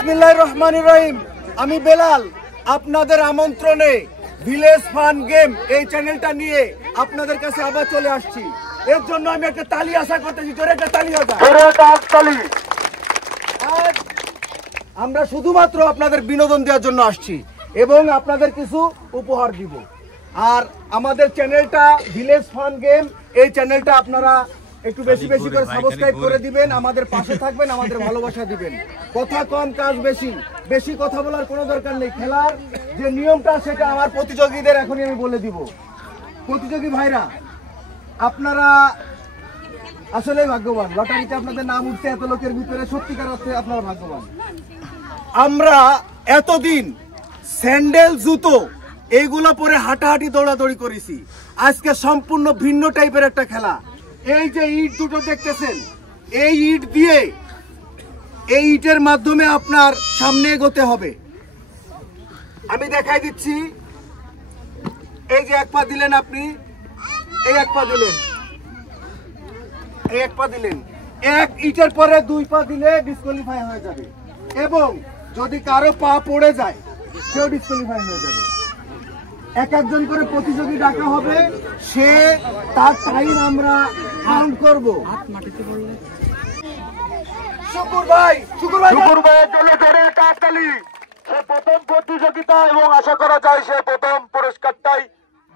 বিসমিল্লাহির রহমানির রহিম। আমি বেলাল আপনাদের আমন্ত্রণে ভিলেজ ফান গেম এই চ্যানেলটা নিয়ে আপনাদের কাছে আবার চলে আসছি। এর জন্য আমি একটা তালি আশা করতেছি, জোরে একটা তালি হবে। আজ আমরা শুধুমাত্র আপনাদের বিনোদন দেওয়ার জন্য আসছি এবং আপনাদের কিছু উপহার দিব। আর আমাদের চ্যানেলটা ভিলেজ ফান গেম, এই চ্যানেলটা আপনারা একটু বেশি বেশি করে সাবস্ক্রাইব করে দিবেন, আমাদের পাশে থাকবেন, আমাদের ভালোবাসা দিবেন। কথা কম কাজ বেশি, বেশি কথা বলার কোনো দরকার নেই। খেলার যে নিয়মটা সেটা আমার প্রতিযোগীদের এখনই আমি বলে দিব। প্রতিযোগী ভাইরা, আপনারা আসলেই ভাগ্যবান, লটারিতে আপনাদের নাম উঠছে এত লোকের ভিতরে, সত্যিকার অর্থে আপনারা ভাগ্যবান। আমরা এতদিন স্যান্ডেল জুতো এইগুলো পরে হাঁটাহাঁটি দৌড়াদৌড়ি করেছি, আজকে সম্পূর্ণ ভিন্ন টাইপের একটা খেলা। এই যে ইট দুটো দেখতেছেন, এই ইট দিয়ে, এই ইটের মাধ্যমে আপনার সামনে এগোতে হবে। আমি দেখাই দিচ্ছি। এই যে এক পা দিলেন আপনি, এই এক পা দিলেন, এই এক পা দিলেন, এক ইটের পরে দুই পা দিলে ডিসকোয়ালিফাই হয়ে যাবে এবং যদি কারো পা পড়ে যায় সেও ডিসকোয়ালিফাই হয়ে যাবে। এক একজন করে প্রতিযোগী ডাকা হবে, সে তার টাইম আমরা কাউন্ট করব। শুকুর ভাইয়ের জন্য জোরে একটা তালি। সে প্রথম প্রতিযোগিতা এবং আশা করা যায় সে প্রথম পুরস্কারটাই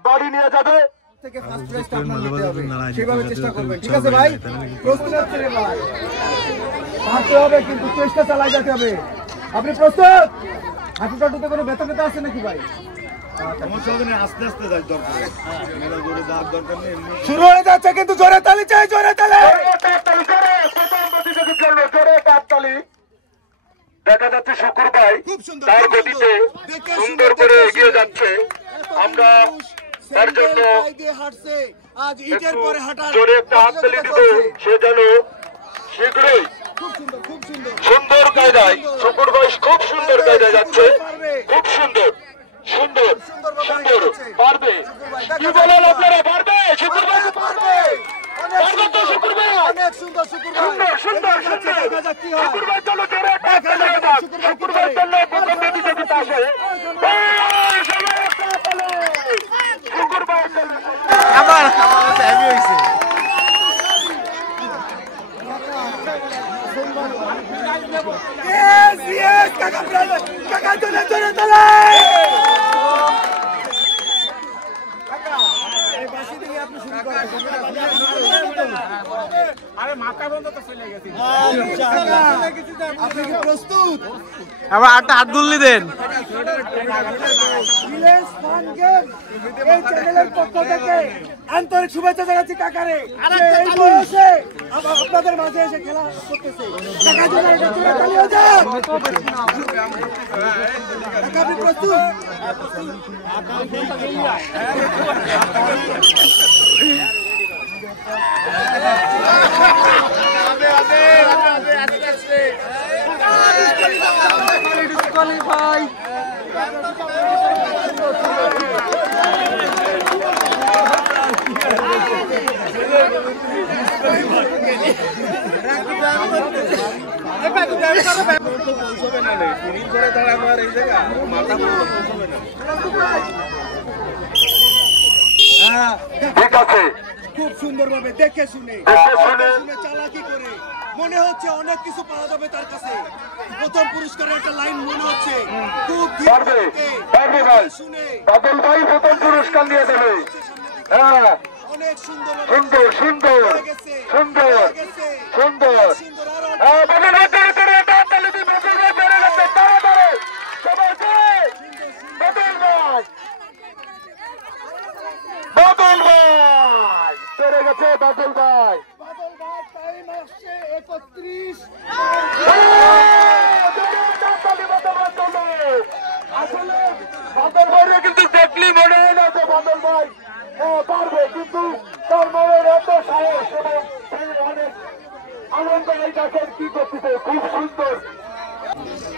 বাড়ি নিয়ে যাবে। থেকে ফার্স্ট প্রাইজটা আপনার নিতে হবে, সেভাবে চেষ্টা করবেন। ঠিক আছে ভাই? প্রস্তুত আছেন ভাই? ভাবতে হবে কিন্তু চেষ্টা চালাই যেতে হবে। আপনি প্রস্তুত? হাঁটুটাটুতে কোনো ব্যথা ব্যথা আছে নাকি ভাই? শুরু হয়ে যাচ্ছে কিন্তু জোরে তালি চাই, জোরে তালি। দেখা যাচ্ছে শুকুর ভাই তার গতিতে সুন্দর করে এগিয়ে যাচ্ছে। আমরা তার জন্য জোরে একটা হাততালি দিব, সে যেন শীঘ্রই সুন্দর কায়দায়, শুকুর ভাই খুব সুন্দর কায়দায় যাচ্ছে, খুব সুন্দর সুন্দর সুন্দর। পারবে কি বলেন আপনারা? পারবে শুকুর ভাই? পারবে, পারবে তো শুকুর ভাই? অনেক সুন্দর শুকুর ভাই, সুন্দর সুন্দর শুকুর ভাই। চলো জোরে শুকুর ভাই জন্য প্রথম প্রতিযোগিতা আসে। শুকুর ভাই আবার হেভি হইছে। Yes, yes, কাকা ব্রাদার, কাকা জোরে জোরে চলে। কাকা এই বাসি থেকে আপনি শুরু করেন। আরে মাথা বন্ধ তো চলে গেছে। আপনি কি প্রস্তুত? আবার আটটা হাত গুল্লি দেন। ভিলেজ ফান গেম এই চ্যানেলের পক্ষ থেকে আন্তরিক শুভেচ্ছা জানাচ্ছি কাকারে। এই বয়সে আপনাদের মাঝে এসে খেলা করতেছে। কাকা জোরে জোরে তালি হয়ে যাক। কাকা আপনি প্রস্তুত? ডিসকোয়ালিফাই। ঠিক আছে, খুব সুন্দর ভাবে দেখে শুনে চালাকি করে মনে হচ্ছে অনেক কিছু পাওয়া যাবে তার কাছে। প্রথম পুরস্কারের একটা লাইন মনে হচ্ছে খুব শুনে বাদল ভাই প্রথম পুরস্কার নিয়ে দেবে। হ্যাঁ, অনেক সুন্দর সুন্দর সুন্দর সুন্দর সুন্দর। বাদল ভাই পেরে গেছে, বাদল ভাই, বাদল ভাই টাইম আসছে 31। আসলে বাদল ভাইরে কিন্তু দেখলি মনে হয় না যে বাদল ভাই পারবে, কিন্তু তার মনের এত সাহস এবং অনেক আনন্দ এই দেখেন কি করতেছে, খুব সুন্দর।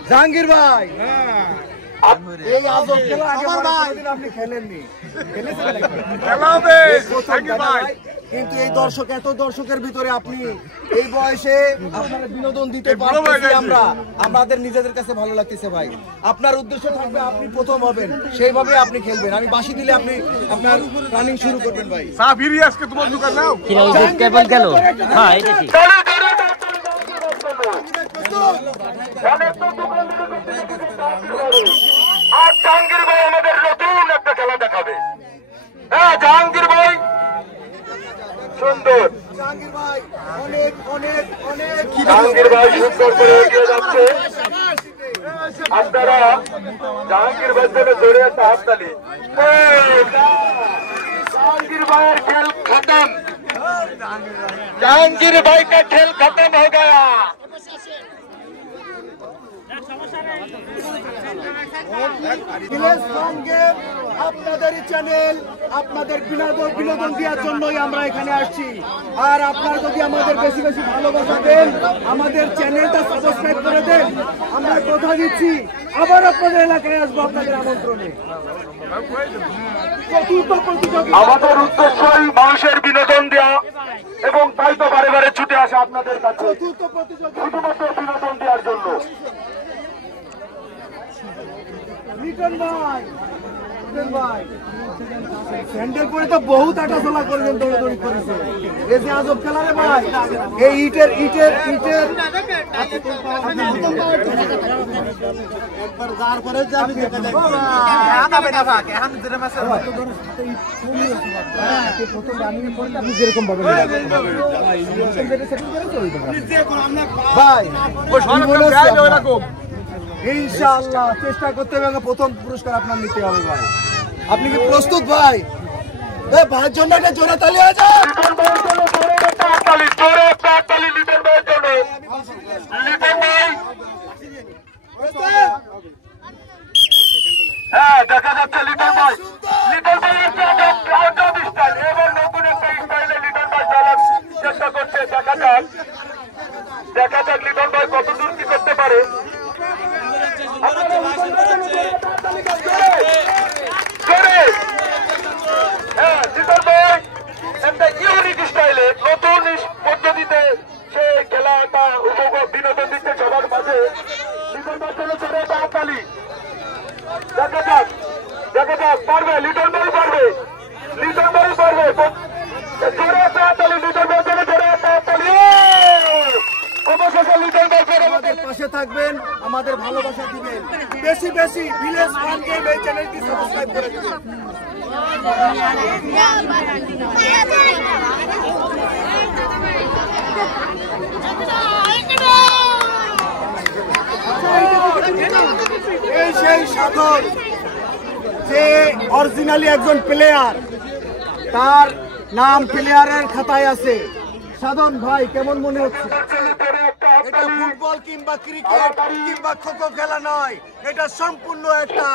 জাহাঙ্গীর ভাই, এই আজব খেলা আগে আপনি খেলেননি, খেলেছেন? খেলা হবে জাহাঙ্গীর ভাই। কিন্তু এই দর্শক, এত দর্শকের ভিতরে আপনি এই বয়সে আপনারা বিনোদন দিতে পারতেছি আমরা, আমাদের নিজেদের কাছে ভালো লাগতেছে ভাই। আপনার উদ্দেশ্য থাকবে আপনি প্রথম হবেন, সেইভাবে আপনি খেলবেন। আমি বাঁশি দিলে আপনি আপনার রানিং শুরু করবেন ভাই। সাবিরি আজকে তোমার দোকান নাও কি না কেবল গেল। হ্যাঁ এটা ঠিক। আর জাহাঙ্গীর ভাই আমাদের নতুন একটা খেলা দেখাবে। হ্যাঁ জাহাঙ্গীর ভাই সুন্দর, জাহাঙ্গীর ভাই অনেক অনেক অনেক জাহাঙ্গীর ভাই সুন্দর করে এগিয়ে যাচ্ছে। আপনারা জাহাঙ্গীর ভাইয়ের জন্য জোরে একটা হাততালি। জাহাঙ্গীর ভাইয়ের খেল খতম, জাহাঙ্গীর भाई का खेल खत्म हो गया। ভিলেজ ফান গেম আপনাদের চ্যানেল, আপনাদের বিনোদন দেওয়ার জন্যই আমরা এখানে আসছি। আর আপনারা যদি আমাদের বেশি বেশি ভালোবাসা দেন, আমাদের চ্যানেলটা সাবস্ক্রাইব করে দেন, আমরা কথা দিচ্ছি আবার আপনাদের এলাকায় আসবো আপনাদের আমন্ত্রণে। চতুর্থ প্রতিযোগিতা আমাদের উদ্দেশ্যই মানুষের বিনোদন দেওয়া এবং তাই তো বারে বারে ছুটে আসা আপনাদের কাছে চতুর্থ প্রতিযোগিতা শুধুমাত্র বিনোদন দেওয়ার জন্য। লিটন ভাই, লিটন ভাই স্যান্ডেল পরে তো বহুত আটা চলা করেছেন, দৌড়াদৌড়ি করেছে। এই যে আজব খেলা রে ভাই, এই ইটের ইটের ইটের একবার যার পরে যাবি দেখা যায় প্রথম রানিং এর পরে আপনি যেরকম ভাবে ভাই ইনশাআল্লাহ চেষ্টা করতে হবে, প্রথম পুরস্কার আপনার নিতে হবে ভাই। আপনি কি প্রস্তুত ভাই? ভাইয়ের জন্য একটা জোরে তালি হয়ে যায়। হ্যাঁ দেখা যাচ্ছে লিটন ভাই, লিটন ভাই এবার নতুন একটা স্টাইলে লিটন ভাই চালার চেষ্টা করছে। দেখা যাক, দেখা যাক লিটন ভাই কত দূর কি করতে পারে। হ্যাঁ লিটন ভাই একটা ইউনিক স্টাইলে নতুন পদ্ধতিতে সে খেলাটা উপভোগ বিনোদন দিচ্ছে সবার মাঝে। লিটন ভাই চলে চলে তালি, দেখা যাক, দেখা যাক পারবে লিটন ভাই, পারবে লিটন ভাই, পারবে জোরে তাড়াতাড়ি লিটন ভাই, জোরে জোরে তাড়াতাড়ি। অবশেষে লিটন ভাই আমাদের পাশে থাকবেন, আমাদের ভালোবাসা দিবেন, বেশি বেশি ভিলেজ ফান গেম এই চ্যানেলটি সাবস্ক্রাইব করে দিবেন। এই সেই সাধন যে অরিজিনালি একজন প্লেয়ার, তার নাম প্লেয়ারের খাতায় আছে। সাধন ভাই কেমন মনে হচ্ছে? এটা ফুটবল কিংবা ক্রিকেট কিংবা খোখো খেলা নয়, এটা সম্পূর্ণ একটা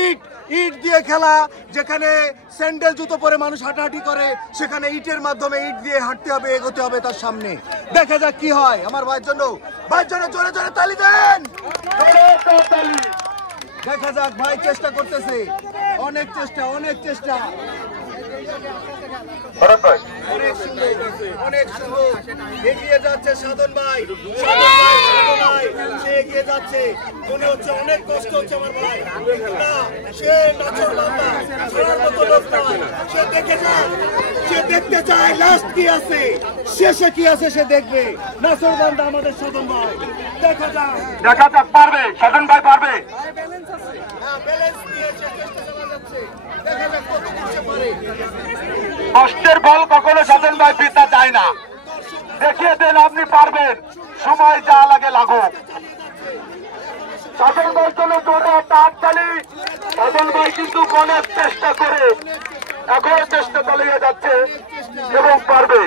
ইট ইট দিয়ে খেলা, যেখানে স্যান্ডেল জুতো পরে মানুষ হাঁটাহাঁটি করে, সেখানে ইটের মাধ্যমে ইট দিয়ে হাঁটতে হবে, এগোতে হবে তার সামনে। দেখা যাক কি হয়। আমার ভাইয়ের জন্য, ভাইয়ের জন্য জোরে জোরে তালি দেন। দেখা যাক, ভাই চেষ্টা করতেছে, অনেক চেষ্টা, অনেক চেষ্টা। অনেক সুন্দর এগিয়ে যাচ্ছে সাধন ভাই, সে এগিয়ে যাচ্ছে। মনে হচ্ছে অনেক কষ্ট হচ্ছে আমার ভাই, সে নাচরবান্দা ছাড়ার মতো লোক নয়। সে দেখে যায়, সে দেখতে চায় লাস্ট কি আছে, শেষে কি আছে সে দেখবে। নাচরবান্দা আমাদের সাধন ভাই, দেখা যাক, দেখা যাক পারবে সাধন ভাই, পারবে। হ্যাঁ ব্যালেন্স নিয়ে সে চেষ্টা চালা যাচ্ছে, দেখা যাক কতদূর সে পারে। কষ্টের বল কখনো সাধন ভাই পিতা চায় না, দেখিয়ে দেন আপনি পারবেন, সময় যা লাগে লাগুক। সাধন ভাই চলে জোরে একটা হাততালি। সাধন ভাই কিন্তু অনেক চেষ্টা করে এখন চেষ্টা চালিয়ে যাচ্ছে এবং পারবে।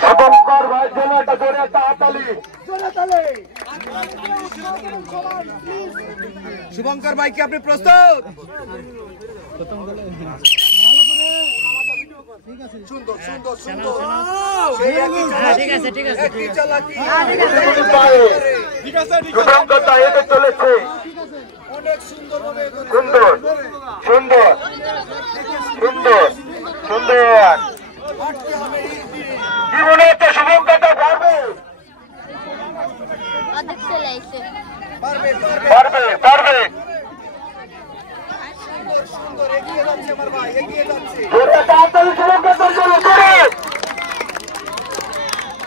শুভঙ্কর ভাইয়ের জন্য একটা জোরে একটা হাততালি। শুভঙ্কর ভাই কি আপনি প্রস্তুত? সুন্দর সুন্দর সুন্দর, একই চালাকি। শুভঙ্কর দা এগিয়ে চলেছে, অনেক সুন্দরভাবে এগোচ্ছে। সুন্দর সুন্দর সুন্দর সুন্দর হাঁটতে হবে জীবনে একটা শুভঙ্কতা পারবে অর্ধেক চলে আইছে। পারবে পারবে পারবে পারবে সুন্দর সুন্দর এগিয়ে যাচ্ছে আমার ভাই এগিয়ে যাচ্ছে জোরে তাড়াতাড়ি শুভঙ্কতার জন্য জোরে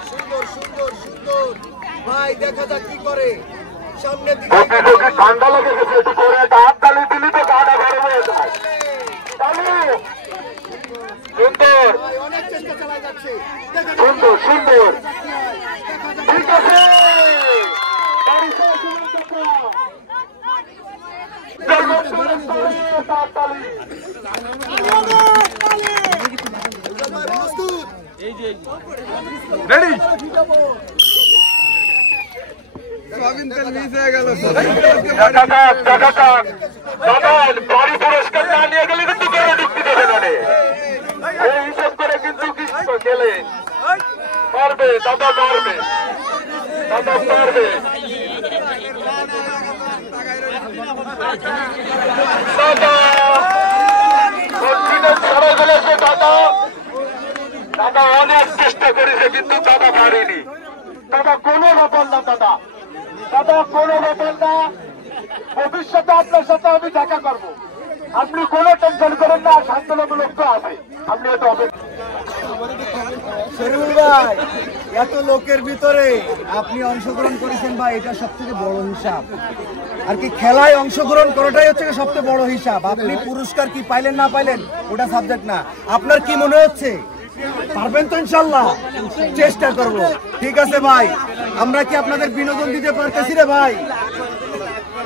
সুন্দর সুন্দর সুন্দর ভাই দেখা যাক কি করে সামনের দিকে ওকে ওকে ঠান্ডা লেগে গেছে একটু করে একটা হাত তালি দিলি তো গাটা গরম হয়ে যায় তালি সুন্দর ভাই অনেক চেষ্টা চালা যাচ্ছে দেখা যাক সুন্দর সুন্দর দেখা যাক ঠিক আছে বাড়িতে শুভঙ্কতা তাড়াতাড়ি ভাই প্রস্তুত রেডি দেখা যাক দেখা যাক দাদা বাড়ি পুরস্কার না নিয়ে গেলে কিন্তু কেউ ঢুকতে দেবে না রে। এই হিসাব করে কিন্তু কিছু গেলে পারবে দাদা পারবে দাদা পারবে দাদা কনফিডেন্স হারা গেছে দাদা দাদা অনেক চেষ্টা করেছে কিন্তু দাদা পারেনি দাদা কোনো ব্যাপার না দাদা দাদা কোনো ব্যাপার না ভবিষ্যতে আপনার সাথে আমি দেখা করবো আপনি কোনো টেনশন করেন না শান্তনামূলক তো আছে আপনি এত শরীফুল ভাই এত লোকের ভিতরে আপনি অংশগ্রহণ করেছেন ভাই এটা সবথেকে বড় হিসাব আর কি খেলায় অংশগ্রহণ করাটাই হচ্ছে সবথেকে বড় হিসাব আপনি পুরস্কার কি পাইলেন না পাইলেন ওটা সাবজেক্ট না আপনার কি মনে হচ্ছে পারবেন তো ইনশাল্লাহ চেষ্টা করব ঠিক আছে ভাই আমরা কি আপনাদের বিনোদন দিতে পারতেছি রে ভাই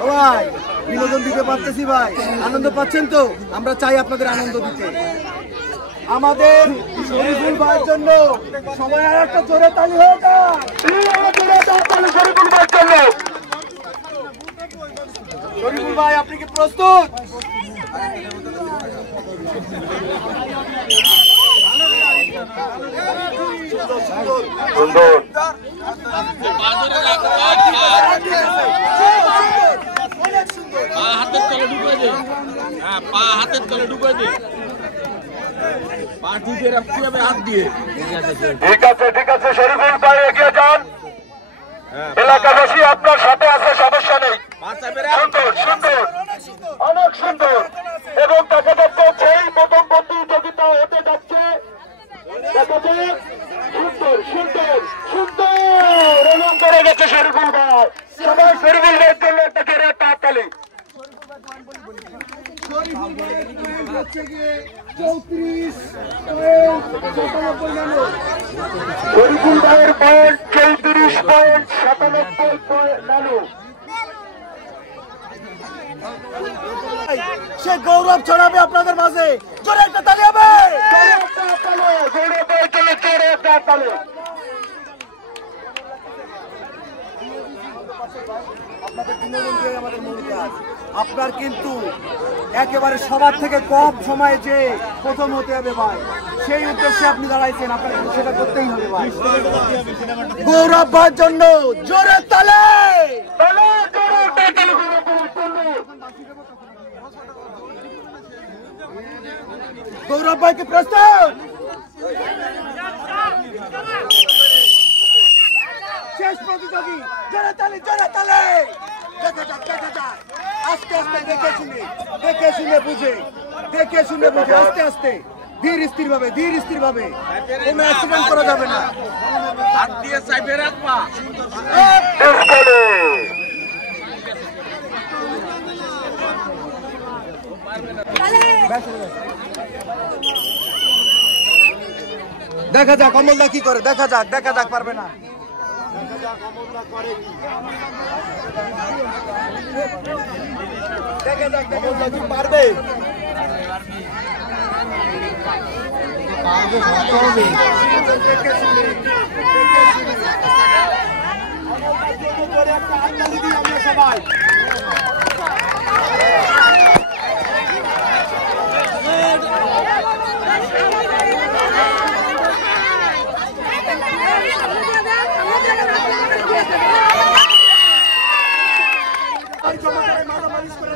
ও ভাই বিনোদন দিতে পারতেছি ভাই আনন্দ পাচ্ছেন তো আমরা চাই আপনাদের আনন্দ দিতে আমাদের শরীফুল ভাইয়ের জন্য সবাই আর একটা জোরে তালি হয়ে যাক শরীফুল ভাই আপনি কি প্রস্তুত সুন্দর অনেক সুন্দর হাতের তলে ঢুকে দে হ্যাঁ পা হাতের তলে ঢুকে দে পা ঢুকে রাখতে হবে হাত দিয়ে ঠিক আছে শরীফুল ভাই এগিয়ে যান এলাকাবাসী আপনার সাথে আছে সমস্যা নেই সুন্দর সুন্দর অনেক সুন্দর এবং দেখা যাচ্ছে সেই প্রথম প্রতিযোগিতা হতে যাচ্ছে দেখা যায় সুন্দর সুন্দর সুন্দর এবং করে গেছে শরীফুল ভাই সবাই শরীফুল ভাইয়ের জন্য একটা কেড়ে তাড়াতাড়ি শরীফুল ভাইয়ের পয়েন্ট হচ্ছে গিয়ে 34 শরীফুল ভাইয়ের পয়েন্ট 34.97 সে গৌরব ছড়াবে আপনাদের মাঝে জোরে একটা তালি হবে আপনাদের বিনোদন দিয়ে আমাদের মূল কাজ আপনার কিন্তু একেবারে সবার থেকে কম সময়ে যে প্রথম হতে হবে ভাই সেই উদ্দেশ্যে আপনি দাঁড়াইছেন আপনার কিন্তু সেটা করতেই হবে ভাই গৌরব ভাইয়ের জন্য জোরে তালে গৌরব ভাইকে প্রস্তুত শেষ প্রতিযোগী জোরে তালে দেখা যাক আস্তে আস্তে দেখে শুনে বুঝে আস্তে আস্তে ধীর স্থির ভাবে কোনো অ্যাক্সিডেন্ট করা যাবে না হাত দিয়ে চাইবে রাখবা দেখা যাক অমলদা কি করে দেখা যাক পারবে না দেখা যাক অমলদা কি পারবে সবাই মাথা মালিশ করে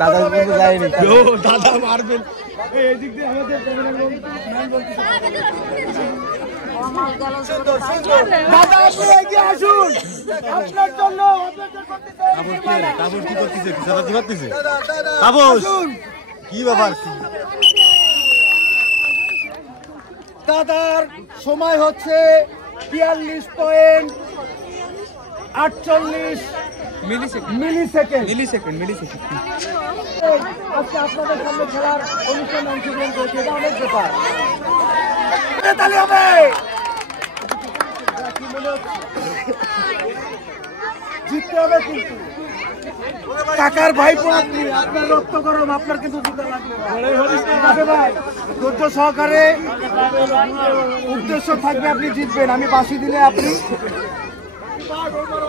দাদা যায়নি, দাদা মারবেন এদিক দিয়ে আমাদের দাদা আপনি এগিয়ে আসুন, আপনার জন্য কি ব্যাপার। দাদার সময় হচ্ছে 42.48 মিলিসেকেন্ড। আজকে আপনাদের সামনে খেলার অনুষ্ঠানে অংশগ্রহণ করেছে, এটা অনেক ব্যাপার। তালি হবে। জিততে হবে কিন্তু কাকার ভাইপো আপনি, আপনার রক্ত গরম, আপনার কিন্তু জিতা লাগবে ভাই। ধৈর্য সহকারে উদ্দেশ্য থাকবে আপনি জিতবেন। আমি বাঁশি দিলে আপনি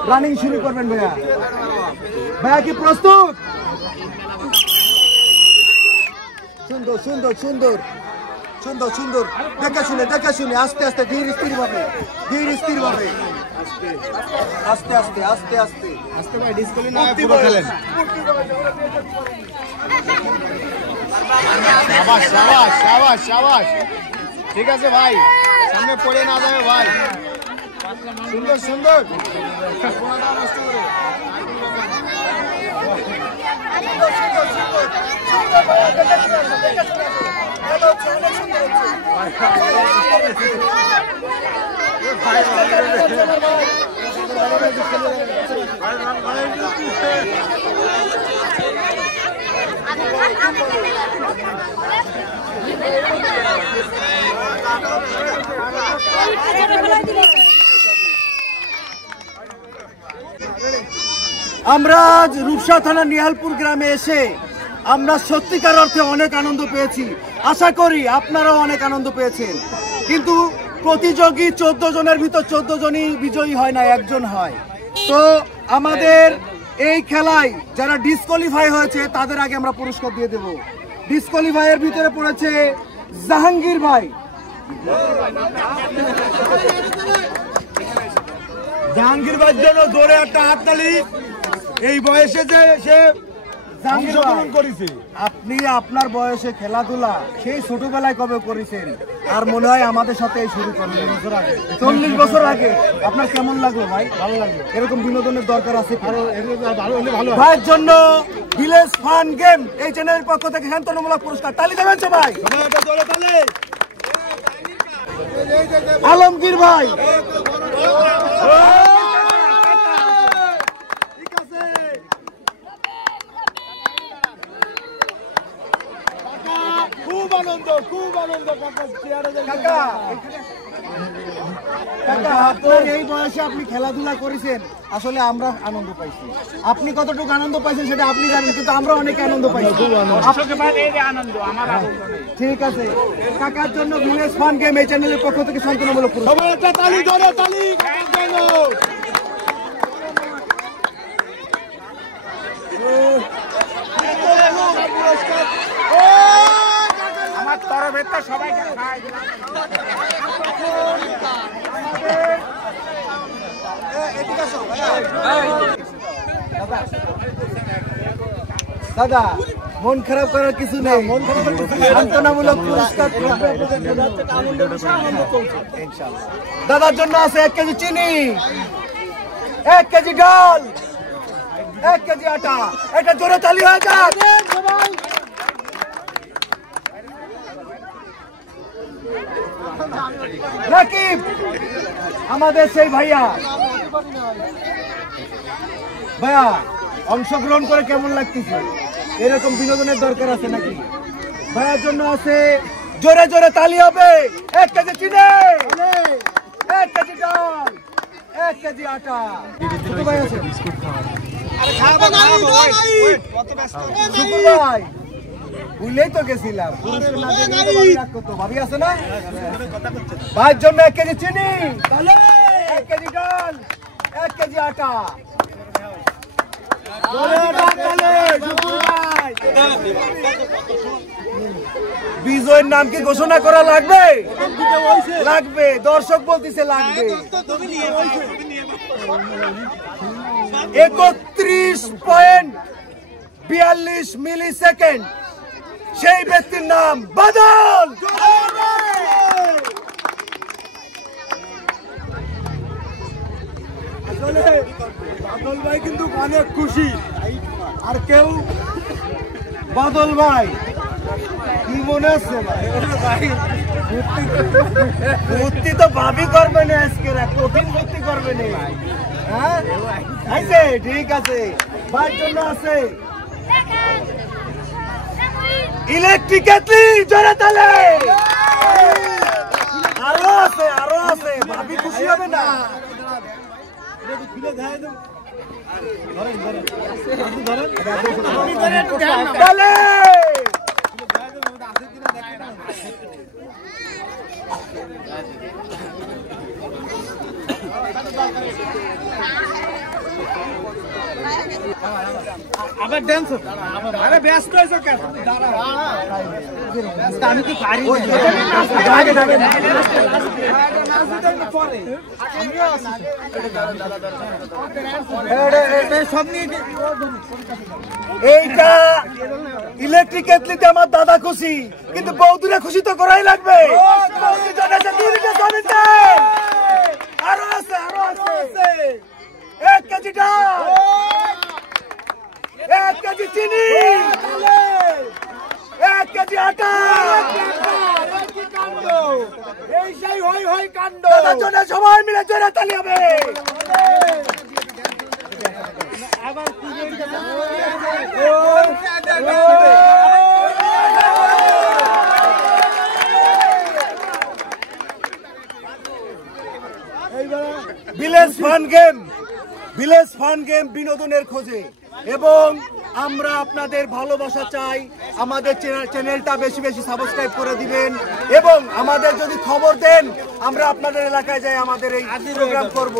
রানিং শুরু করবেন। ভাইয়া ভাইয়া কি প্রস্তুত? সুন্দর সুন্দর সুন্দর সুন্দর সুন্দর, দেখে শুনে আস্তে আস্তে, ধীর স্থির ভাবে, আস্তে আস্তে আস্তে আস্তে আস্তে ভাই, ডিসপ্লে না পুরো খেলেন। শাবাশ শাবাশ শাবাশ শাবাশ, ঠিক আছে ভাই, সামনে পড়ে না যাবে ভাই। সুন্দর সুন্দর আমরা আজ রূপসা থানা নিহালপুর গ্রামে এসে আমরা সত্যিকার অর্থে অনেক আনন্দ পেয়েছি। আশা করি আপনারাও অনেক আনন্দ পেয়েছেন। কিন্তু প্রতিযোগী 14 জনের ভিতর 14 জনই বিজয়ী হয় না, একজন হয়। তো আমাদের এই খেলায় যারা ডিসকোয়ালিফাই হয়েছে তাদের আগে আমরা পুরস্কার দিয়ে দেব। ডিসকোয়ালিফাইয়ের ভিতরে পড়েছে জাহাঙ্গীর ভাই। জাহাঙ্গীর ভাইয়ের জন্য জোরে একটা হাততালি। এই বয়সে যে সে অংশগ্রহণ করেছে, আপনি আপনার বয়সে খেলাধুলা সেই ছোটবেলায় কবে করেছেন, আর মনে হয় আমাদের সাথে শুরু করলেন 40 বছর আগে। আপনার কেমন লাগলো ভাই? ভালো লাগলো। এরকম বিনোদনের দরকার আছে। ভাইয়ের জন্য ভিলেজ ফান গেম এই চ্যানেলের পক্ষ থেকে শান্তনুমূলক পুরস্কার। তালি দেবেন সবাই। আলমগীর ভাই, খুব আনন্দ কাকা। আপনার এই বয়সে আপনি খেলাধুলা করেছেন, আসলে আমরা আনন্দ পাইছি। আপনি কতটুকু আনন্দ পাইছেন সেটা আপনি জানেন, কিন্তু আমরা অনেক আনন্দ পাইছি। ঠিক আছে, কাকার জন্য ভিলেজ ফান গেম এই চ্যানেলের পক্ষ থেকে শান্তনুমূলক পুরস্কার। আমার তরফে তো সবাইকে খাই। দাদা মন খারাপ করার কিছু নেই, সান্ত্বনামূলক পুরস্কার। দাদার জন্য আছে 1 কেজি চিনি, 1 কেজি ডাল, 1 কেজি আটা। এটা জোরে তালি হয়ে যাক। রাকিব আমাদের সেই ভাইয়া। ভাইয়া অংশগ্রহণ করে কেমন লাগতেছে? এরকম বিনোদনের দরকার আছে নাকি? ভাইয়ার জন্য আছে জোরে জোরে তালি হবে। 1 কেজি চিনি, 1 কেজি ডাল, 1 কেজি আটা। ভাই আছে ভাই, ভুলেই তো গেছিলাম। ভাবি আছে না? ভাইয়ের জন্য 1 কেজি চিনি, 1 কেজি ডাল, 1 কেজি আটা। বিজয়ের নাম কি ঘোষণা করা লাগবে? লাগবে, দর্শক বলতেছে লাগবে। 31.42 মিলি সেকেন্ড, সেই ব্যক্তির নাম বাদল। বাদল ভাই কিন্তু অনেক খুশি। আর কেউ বাদল ভাই কি মনে আছে ভাই? ভর্তি তো ভাবি করবে না, আজকে কঠিন ভর্তি করবে না। হ্যাঁ আছে, ঠিক আছে। ভাইয়ের জন্য আছে ইলেকট্রিক কেটলি, জোরে তালে। আরো আছে, আরো আছে, ভাবি খুশি হবে না? তালে আবার ডান্স আরে ব্যস্ত হয়েছে কেন? আমি কি পারি এইটা ইলেকট্রিক কেটলিতে আমার দাদা খুশি, কিন্তু বৌদিরা খুশি তো করাই লাগবে। আরো আছে, আরো আছে। 1 কেজি ডাল, 1 কেজি চিনি, 1 কেজি আটা। এই সেই হই হই কাণ্ড। দাদার জন্য সবাই মিলে জোরে তালি হবে। ভিলেজ ফান গেম বিনোদনের খোঁজে, এবং আমরা আপনাদের ভালোবাসা চাই। আমাদের চ্যানেলটা বেশি বেশি সাবস্ক্রাইব করে দিবেন, এবং আমাদের যদি খবর দেন আমরা আপনাদের এলাকায় যাই আমাদের এই প্রোগ্রাম করব।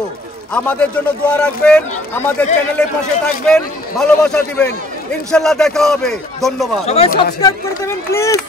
আমাদের জন্য দোয়া রাখবেন, আমাদের চ্যানেলের পাশে থাকবেন, ভালোবাসা দিবেন। ইনশাল্লাহ দেখা হবে। ধন্যবাদ। সবাই সাবস্ক্রাইব করে দেবেন প্লিজ।